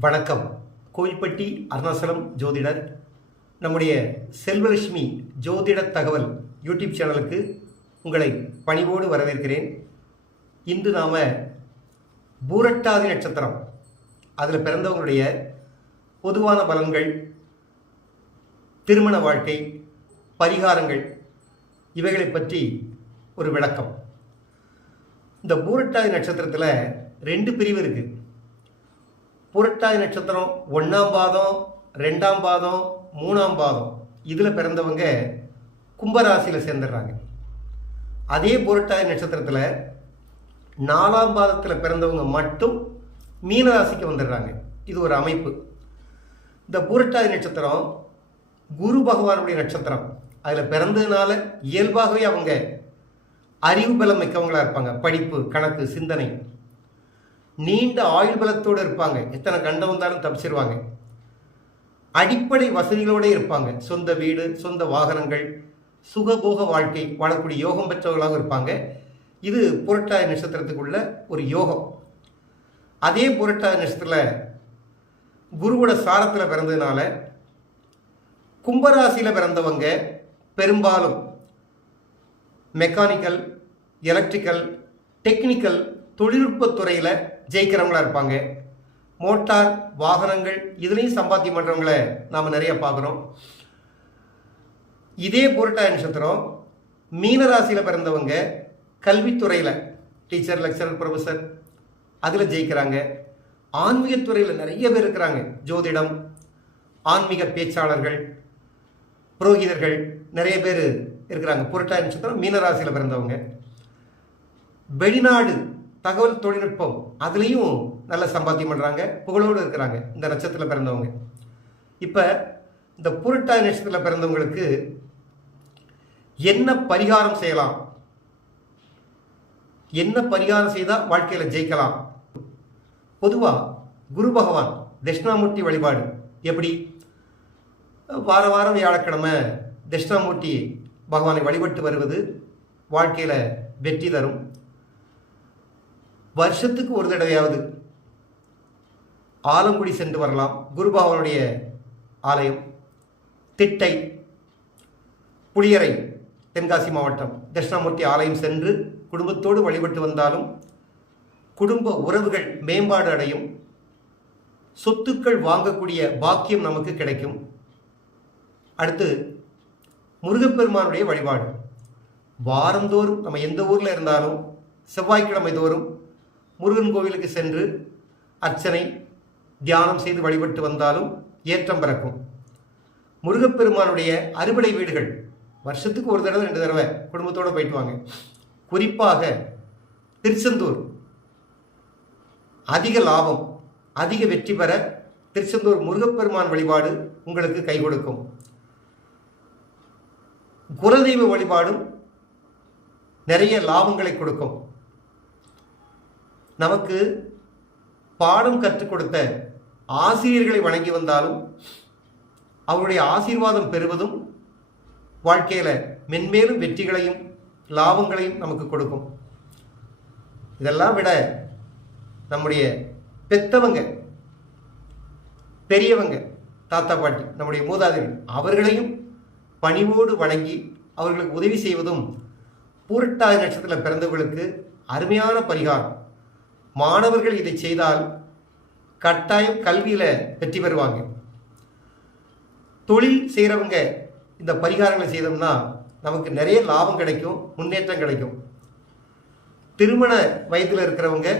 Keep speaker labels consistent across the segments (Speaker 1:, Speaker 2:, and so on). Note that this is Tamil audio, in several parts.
Speaker 1: வணக்கம். கோயில்பட்டி அருணாசலம் ஜோதிடர். நம்முடைய செல்வலட்சுமி ஜோதிட தகவல் யூடியூப் சேனலுக்கு உங்களை பணிவோடு வரவேற்கிறேன். இன்று நாம் பூரட்டாதி நட்சத்திரம். அதில் பிறந்தவங்களுடைய பொதுவான பலன்கள் திருமண வாழ்க்கை பரிகாரங்கள் இவைகளை பற்றி ஒரு விளக்கம். இந்த பூரட்டாதி நட்சத்திரத்தில் ரெண்டு பிரிவு இருக்குது புரட்டாதி நட்சத்திரம் ஒன்றாம் பாதம் ரெண்டாம் பாதம் மூணாம் பாதம். இதில் பிறந்தவங்க கும்பராசியில் சேர்ந்துடுறாங்க. அதே புரட்டாதி நட்சத்திரத்தில் நாலாம் பாதத்தில் பிறந்தவங்க மட்டும் மீனராசிக்கு வந்துடுறாங்க. இது ஒரு அமைப்பு. இந்த பூரட்டாதி நட்சத்திரம் குரு பகவானுடைய நட்சத்திரம். அதில் பிறந்ததுனால இயல்பாகவே அவங்க அறிவு பலம் மிக்கவங்களாக இருப்பாங்க. படிப்பு கணக்கு சிந்தனை. நீண்ட ஆயுள் பலத்தோடு இருப்பாங்க. எத்தனை கண்டம் வந்தாலும் தப்பிச்சிருவாங்க. அடிப்படை வசதிகளோடு இருப்பாங்க. சொந்த வீடு சொந்த வாகனங்கள் சுகபோக வாழ்க்கை வாழக்கூடிய யோகம் பெற்றவர்களாக இருப்பாங்க. இது புரட்டாதி நட்சத்திரத்துக்குள்ள ஒரு யோகம். அதே புரட்டாதி நட்சத்திரத்தில் குருவோட சாரத்தில் பிறந்ததுனால கும்பராசியில் பிறந்தவங்க பெரும்பாலும் மெக்கானிக்கல் எலக்ட்ரிக்கல் டெக்னிக்கல் தொழில்நுட்பத் துறையில் ஜெயிக்கிறவங்களா இருப்பாங்க. மோட்டார் வாகனங்கள் இதுலேயும் சம்பாத்தியம் பண்ணுறவங்கள நாம் நிறைய பார்க்குறோம். இதே புரட்டாய நட்சத்திரம் மீனராசியில் பிறந்தவங்க கல்வித்துறையில் டீச்சர் லெக்சரர் ப்ரொஃபஸர் அதில் ஜெயிக்கிறாங்க. ஆன்மீகத்துறையில் நிறைய பேர் இருக்கிறாங்க. ஜோதிடம் ஆன்மீக பேச்சாளர்கள் புரோகிதர்கள் நிறைய பேர் இருக்கிறாங்க. புரட்டாய நட்சத்திரம் மீனராசியில் பிறந்தவங்க. வெளிநாடு தகவல் தொழில்நுட்பம் அதுலேயும் நல்ல சம்பாத்தியம் பண்ணுறாங்க புகழோடு இருக்கிறாங்க இந்த நட்சத்திரத்தில் பிறந்தவங்க. இப்போ இந்த புரட்டாதி நட்சத்திரத்தில் பிறந்தவங்களுக்கு என்ன பரிகாரம் செய்யலாம்? என்ன பரிகாரம் செய்தால் வாழ்க்கையில் ஜெயிக்கலாம்? பொதுவாக குரு பகவான் தட்சிணாமூர்த்தி வழிபாடு. எப்படி? வார வாரம் வியாழக்கிழமை தட்சிணாமூர்த்தி பகவானை வழிபட்டு வருவது வாழ்க்கையில் வெற்றி தரும். வருஷத்துக்கு ஒரு தடவையாவது ஆலங்குடி சென்று வரலாம். குருபாவனுடைய ஆலயம் திட்டை புளியரை தென்காசி மாவட்டம் தட்சிணாமூர்த்தி ஆலயம் சென்று குடும்பத்தோடு வழிபட்டு வந்தாலும் குடும்ப உறவுகள் மேம்பாடு அடையும். சொத்துக்கள் வாங்கக்கூடிய பாக்கியம் நமக்கு கிடைக்கும். அடுத்து முருகப்பெருமானுடைய வழிபாடு. வாரந்தோறும் நம்ம எந்த ஊரில் இருந்தாலும் செவ்வாய்க்கிழமை தோறும் முருகன் கோவிலுக்கு சென்று அர்ச்சனை தியானம் செய்து வழிபட்டு வந்தாலும் ஏற்றம் பிறக்கும். முருகப்பெருமானுடைய அறுபடை வீடுகள் வருஷத்துக்கு ஒரு தடவை ரெண்டு தடவை குடும்பத்தோடு போயிட்டு வாங்க. குறிப்பாக திருச்செந்தூர். அதிக லாபம் அதிக வெற்றி பெற திருச்செந்தூர் முருகப்பெருமான் வழிபாடு உங்களுக்கு கை கொடுக்கும். குலதெய்வ வழிபாடும் நிறைய லாபங்களை கொடுக்கும். நமக்கு பாடம் கற்றுக் கொடுத்த ஆசிரியர்களை வணங்கி வந்தாலும் அவருடைய ஆசீர்வாதம் பெறுவதும் வாழ்க்கையில் மென்மேலும் வெற்றிகளையும் லாபங்களையும் நமக்கு கொடுக்கும். இதெல்லாம் விட நம்முடைய பெத்தவங்க பெரியவங்க தாத்தா பாட்டி நம்முடைய மூதாதைகள் அவர்களையும் பணிவோடு வணங்கி அவர்களுக்கு உதவி செய்வதும் பூரட்டாதி நட்சத்திரத்தில் பிறந்தவர்களுக்கு அருமையான பரிகாரம். மாணவர்கள் இதை செய்தால் கட்டாயம் கல்வியில் வெற்றி பெறுவாங்க. தொழில் செய்கிறவங்க இந்த பரிகாரங்களை செய்தோம்னா நமக்கு நிறைய லாபம் கிடைக்கும் முன்னேற்றம் கிடைக்கும். திருமண வயதில் இருக்கிறவங்க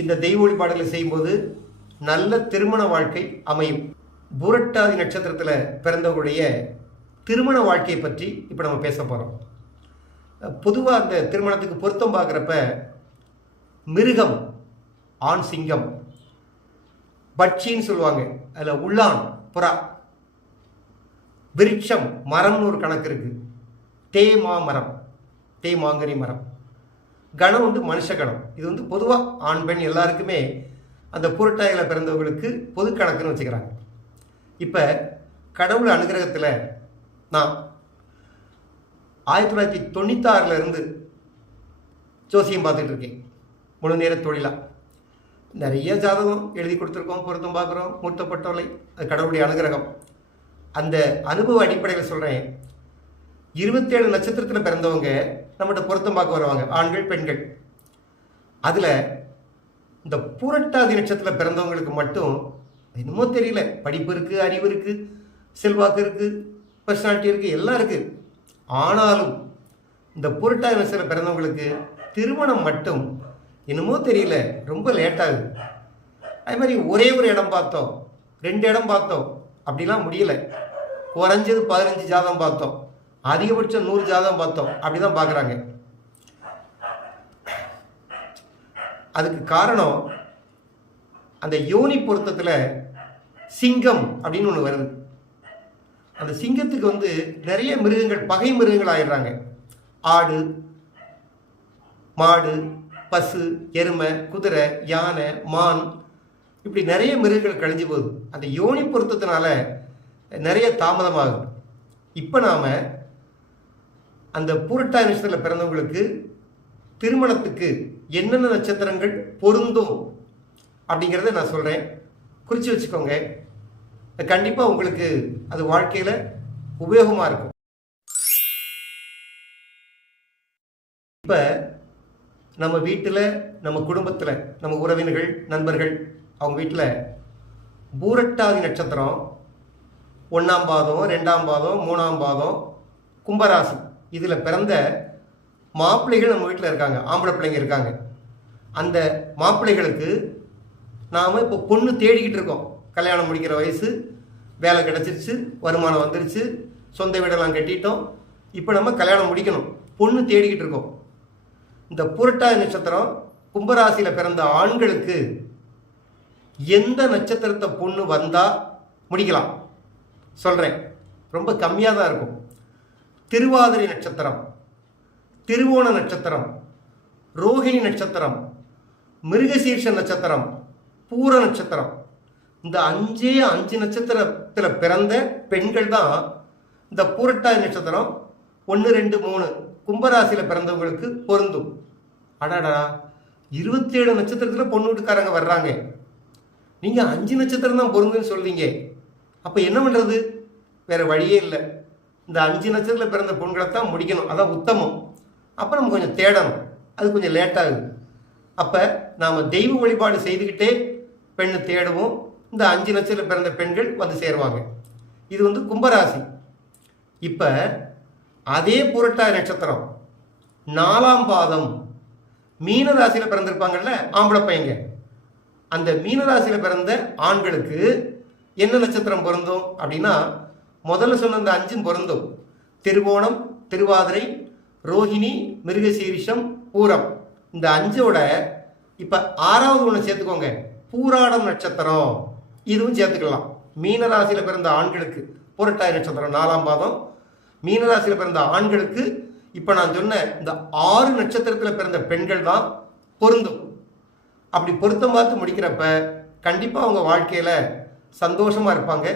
Speaker 1: இந்த தெய்வ வழிபாடுகளை செய்யும்போது நல்ல திருமண வாழ்க்கை அமையும். புரட்டாதி நட்சத்திரத்தில் பிறந்தவங்களுடைய திருமண வாழ்க்கையை பற்றி இப்போ நம்ம பேச போகிறோம் பொதுவாக அந்த திருமணத்துக்கு பொருத்தம் பார்க்குறப்ப மிருகம் ஆண் சிங்கம் பட்சின்னு சொல்லுவாங்க. அதில் உள்ளான் புறா. விருட்சம் மரம்னு ஒரு கணக்கு இருக்கு. தேமா மரம் தேமாங்கனி மரம். கணம் வந்து மனுஷ கணம். இது வந்து பொதுவாக ஆண் பெண் எல்லாருக்குமே அந்த புரட்டாயில் பிறந்தவங்களுக்கு பொது கணக்குன்னு வச்சுக்கிறாங்க. இப்போ கடவுள் அனுகிரகத்தில் நான் ஆயிரத்தி தொள்ளாயிரத்தி தொண்ணூத்தாறுல இருந்து ஜோசியம் பார்த்துட்டு இருக்கேன். முழு நேர தொழிலாக நிறைய ஜாதகம் எழுதி கொடுத்துருக்கோம் பொருத்தம் பார்க்குறோம் மூர்த்தப்பட்டவளை அது கடவுளுடைய அனுகிரகம். அந்த அனுபவ அடிப்படையில் சொல்கிறேன் இருபத்தேழு நட்சத்திரத்தில் பிறந்தவங்க நம்மகிட்ட பொருத்தம் பார்க்க வருவாங்க ஆண்கள் பெண்கள். அதில் இந்த பூரட்டாதி நட்சத்திரத்தில் பிறந்தவங்களுக்கு மட்டும் என்னமோ தெரியல. படிப்பு இருக்குது அறிவு இருக்குது செல்வாக்கு இருக்குது பர்சனாலிட்டி இருக்குது எல்லாம் இருக்குது ஆனாலும் இந்த புரட்டாதி நட்சத்திரத்தில் பிறந்தவங்களுக்கு திருமணம் மட்டும் என்னமோ தெரியல ரொம்ப லேட் ஆகுது. அதே மாதிரி ஒரே ஒரு இடம் பார்த்தோம் ரெண்டு இடம் பார்த்தோம் அப்படிலாம் முடியல. குறைஞ்சது பதினஞ்சு ஜாதகம் பார்த்தோம் அதிகபட்சம் நூறு ஜாதகம் பார்த்தோம் அப்படி தான் பார்க்குறாங்க. அதுக்கு காரணம் அந்த யோனி பொருத்தத்தில் சிங்கம் அப்படின்னு ஒன்று வருது. அந்த சிங்கத்துக்கு வந்து நிறைய மிருகங்கள் பகை மிருகங்கள் ஆயிடுறாங்க. ஆடு மாடு பசு எருமை குதிரை யானை மான் இப்படி நிறைய மிருகங்கள் கழிஞ்சு போகுது. அந்த யோனி பொருத்தத்தினால நிறைய தாமதமாகும் இப்போ நாம் அந்த புருட்டா நட்சத்திரத்தில் பிறந்தவங்களுக்கு திருமணத்துக்கு என்னென்ன நட்சத்திரங்கள் பொருந்தும் அப்படிங்கிறத நான் சொல்கிறேன் குறித்து வச்சுக்கோங்க. கண்டிப்பாக உங்களுக்கு அது வாழ்க்கையில் உபயோகமாக இருக்கும். இப்போ நம்ம வீட்டில் நம்ம குடும்பத்தில் நம்ம உறவினர்கள் நண்பர்கள் அவங்க வீட்டில் பூரட்டாதி நட்சத்திரம் ஒன்றாம் பாதம் ரெண்டாம் பாதம் மூணாம் பாதம் கும்பராசி. இதில் பிறந்த மாப்பிள்ளைகள் நம்ம வீட்டில் இருக்காங்க ஆம்பளை பிள்ளைங்க இருக்காங்க. அந்த மாப்பிள்ளைகளுக்கு நாம் இப்போ பொண்ணு தேடிக்கிட்டு இருக்கோம். கல்யாணம் முடிக்கிற வயசு வேலை கிடச்சிருச்சு வருமானம் வந்துருச்சு சொந்த வீடெல்லாம் கட்டிட்டோம். இப்போ நம்ம கல்யாணம் முடிக்கணும். பொண்ணு தேடிக்கிட்டு இருக்கோம். இந்த புரட்டாதி நட்சத்திரம் கும்பராசியில் பிறந்த ஆண்களுக்கு எந்த நட்சத்திரத்தை பொண்ணு வந்தால் முடிக்கலாம்? சொல்கிறேன் ரொம்ப கம்மியாக தான் இருக்கும். திருவாதிரை நட்சத்திரம் திருவோண நட்சத்திரம் ரோஹிணி நட்சத்திரம் மிருகசீர்ஷ நட்சத்திரம் பூர நட்சத்திரம். இந்த அஞ்சே அஞ்சு நட்சத்திரத்தில் பிறந்த பெண்கள் தான் இந்த பூரட்டாதி நட்சத்திரம் ஒன்று ரெண்டு மூணு. கும்பராசியில் பிறந்தவங்களுக்கு பொருந்தும். அடாடா. இருபத்தேழு நட்சத்திரத்தில் பொண்ணு வீட்டுக்காரங்க வர்றாங்க. நீங்கள் அஞ்சு நட்சத்திரம் தான் பொருந்துன்னு சொல்றீங்க. அப்போ என்ன பண்ணுறது வேற வழியே இல்லை. இந்த அஞ்சு நட்சத்திரத்தில் பிறந்த பொண்களை தான் முடிக்கணும். அதான் உத்தமம். அப்போ நம்ம கொஞ்சம் தேடணும். அது கொஞ்சம் லேட்டாகுது அப்போ நாம் தெய்வ வழிபாடு செய்துக்கிட்டே பெண்ணை தேடுவோம். இந்த அஞ்சு நட்சத்திரத்தில் பிறந்த பெண்கள் வந்து சேருவாங்க. இது வந்து கும்பராசி. இப்போ அதே புரட்டாதி நட்சத்திரம். நாலாம் பாதம். மீன ராசியில் பிறந்திருப்பாங்கல்ல ஆம்பளை பையங்க. அந்த மீன ராசியில் பிறந்த ஆண்களுக்கு என்ன நட்சத்திரம் பொருந்தும் அப்படின்னா முதல்ல சொன்ன அந்த அஞ்சும் பொருந்தும். திருவோணம் திருவாதிரை ரோஹிணி மிருகசீரிஷம் பூரம். இந்த அஞ்சோட இப்போ ஆறாவது ஒன்று சேர்த்துக்கோங்க. பூராடம் நட்சத்திரம். இதுவும் சேர்த்துக்கலாம். மீனராசியில் பிறந்த ஆண்களுக்கு புரட்டாய் நட்சத்திரம் நாலாம் பாதம். மீனராசியில் பிறந்த ஆண்களுக்கு இப்போ நான் சொன்ன இந்த ஆறு நட்சத்திரத்தில் பிறந்த பெண்கள் தான் பொருந்தும். அப்படி பொருத்தம் பார்த்து முடிக்கிறப்ப கண்டிப்பாக அவங்க வாழ்க்கையில் சந்தோஷமாக இருப்பாங்க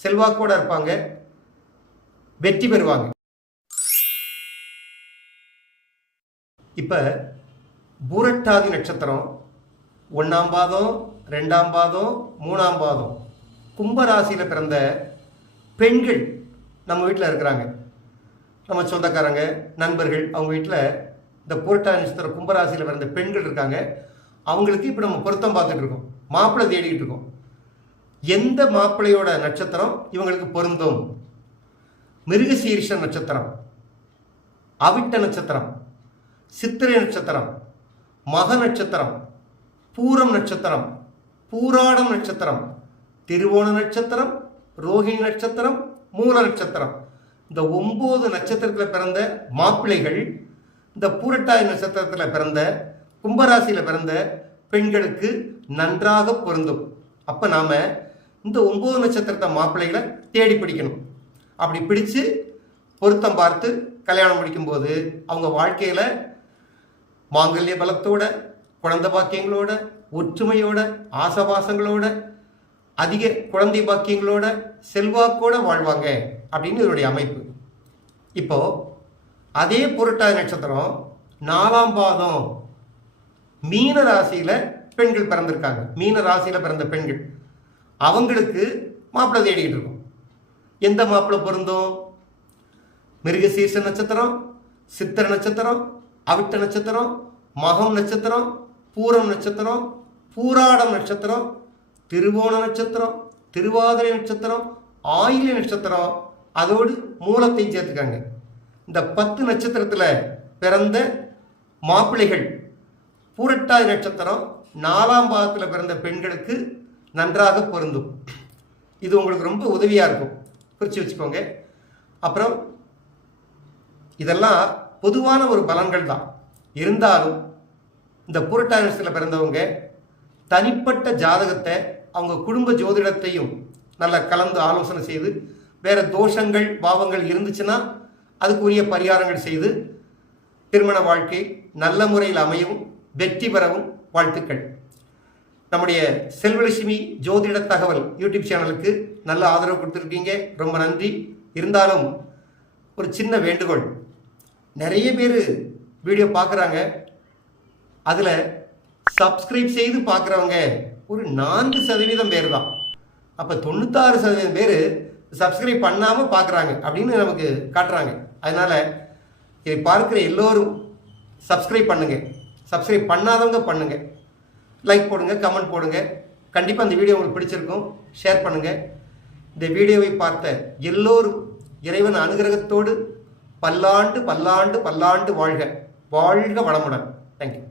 Speaker 1: செல்வாக்கோட இருப்பாங்க வெற்றி பெறுவாங்க. இப்போ பூரட்டாதி நட்சத்திரம் ஒன்றாம் பாதம் ரெண்டாம் பாதம் மூணாம் பாதம் கும்பராசியில் பிறந்த பெண்கள் நம்ம வீட்டில் இருக்கிறாங்க. நம்ம சொந்தக்காரங்க நண்பர்கள் அவங்க வீட்டில் இந்த பூரட்டாதி நட்சத்திரம் கும்பராசியில் பிறந்த பெண்கள் இருக்காங்க. அவங்களுக்கு இப்போ நம்ம பொருத்தம் பார்த்துட்டு இருக்கோம். மாப்பிள்ளை தேடிக்கிட்டு இருக்கோம். எந்த மாப்பிள்ளையோட நட்சத்திரம் இவங்களுக்கு பொருந்தும்? மிருகசீரிஷ நட்சத்திரம் அவிட்ட நட்சத்திரம் சித்திரை நட்சத்திரம் மக நட்சத்திரம் பூரம் நட்சத்திரம் பூராடம் நட்சத்திரம் திருவோண நட்சத்திரம் ரோஹிணி நட்சத்திரம் மூல நட்சத்திரம். இந்த ஒம்பது நட்சத்திரத்தில் பிறந்த மாப்பிள்ளைகள் இந்த பூரட்டாய் நட்சத்திரத்தில் பிறந்த கும்பராசியில் பிறந்த பெண்களுக்கு நன்றாக பொருந்தும். அப்போ நாம் இந்த ஒம்பது நட்சத்திரத்தை மாப்பிள்ளைகளை தேடி பிடிக்கணும். அப்படி பிடிச்சு பொருத்தம் பார்த்து கல்யாணம் முடிக்கும்போது அவங்க வாழ்க்கையில் மாங்கல்ய பலத்தோட குழந்தை பாக்கியங்களோட ஒற்றுமையோட ஆசபாசங்களோட அதிக குழந்தை பாக்கியங்களோட செல்வாக்கோட வாழ்வாங்க அப்படின்னு இதனுடைய அமைப்பு. இப்போ அதே புரட்டாதி நட்சத்திரம் நாலாம் பாதம் மீன ராசியில் பெண்கள் பிறந்திருக்காங்க. மீன ராசியில பிறந்த பெண்கள். அவங்களுக்கு மாப்பிள்ளை தேடிக்கிட்டு இருக்கோம். எந்த மாப்பிள்ளை பொருந்தும்? மிருகசீர்ஷ நட்சத்திரம் சித்திர நட்சத்திரம் அவிட்ட நட்சத்திரம் மகம் நட்சத்திரம் பூரம் நட்சத்திரம் பூராடம் நட்சத்திரம் திருவோண நட்சத்திரம் திருவாதிரை நட்சத்திரம் ஆயில நட்சத்திரம் அதோடு மூலத்தையும் சேர்த்துக்காங்க. இந்த பத்து நட்சத்திரத்தில் பிறந்த மாப்பிள்ளைகள் பூரட்டாதி நட்சத்திரம் நாலாம் பாகத்தில் பிறந்த பெண்களுக்கு நன்றாக பொருந்தும். இது உங்களுக்கு ரொம்ப உதவியாக இருக்கும். குறித்து வச்சுக்கோங்க. அப்புறம் இதெல்லாம் பொதுவான ஒரு பலன்கள் தான். இருந்தாலும் இந்த புரட்டானத்தில் பிறந்தவங்க தனிப்பட்ட ஜாதகத்தை அவங்க குடும்ப ஜோதிடத்தையும் நல்லா கலந்து ஆலோசனை செய்து வேறு தோஷங்கள் பாவங்கள் இருந்துச்சுன்னா அதுக்குரிய பரிகாரங்கள் செய்து திருமண வாழ்க்கை நல்ல முறையில் அமையவும் வெற்றி பெறவும் வாழ்த்துக்கள். நம்முடைய செல்வலட்சுமி ஜோதிட தகவல் யூடியூப் சேனலுக்கு நல்ல ஆதரவு கொடுத்துருக்கீங்க. ரொம்ப நன்றி. இருந்தாலும் ஒரு சின்ன வேண்டுகோள். நிறைய பேர் வீடியோ பார்க்குறாங்க அதில் சப்ஸ்கிரைப் செய்து பார்க்குறவங்க ஒரு நான்கு சதவீதம் பேர் தான் அப்போ தொண்ணூத்தாறு சதவீதம் பேர் சப்ஸ்கிரைப் பண்ணாமல் பார்க்குறாங்க அப்படின்னு நமக்கு காட்டுறாங்க. அதனால் இதை பார்க்குற எல்லோரும் சப்ஸ்கிரைப் பண்ணுங்கள் சப்ஸ்கிரைப் பண்ணாதவங்க பண்ணுங்கள் லைக் போடுங்க கமெண்ட் போடுங்க. கண்டிப்பாக அந்த வீடியோ உங்களுக்கு பிடிச்சிருக்கும். ஷேர் பண்ணுங்கள் இந்த வீடியோவை பார்த்த எல்லோரும் இறைவன் அனுகிரகத்தோடு பல்லாண்டு பல்லாண்டு பல்லாண்டு வாழ்க. வாழ்க வளமுடன். தேங்க்யூ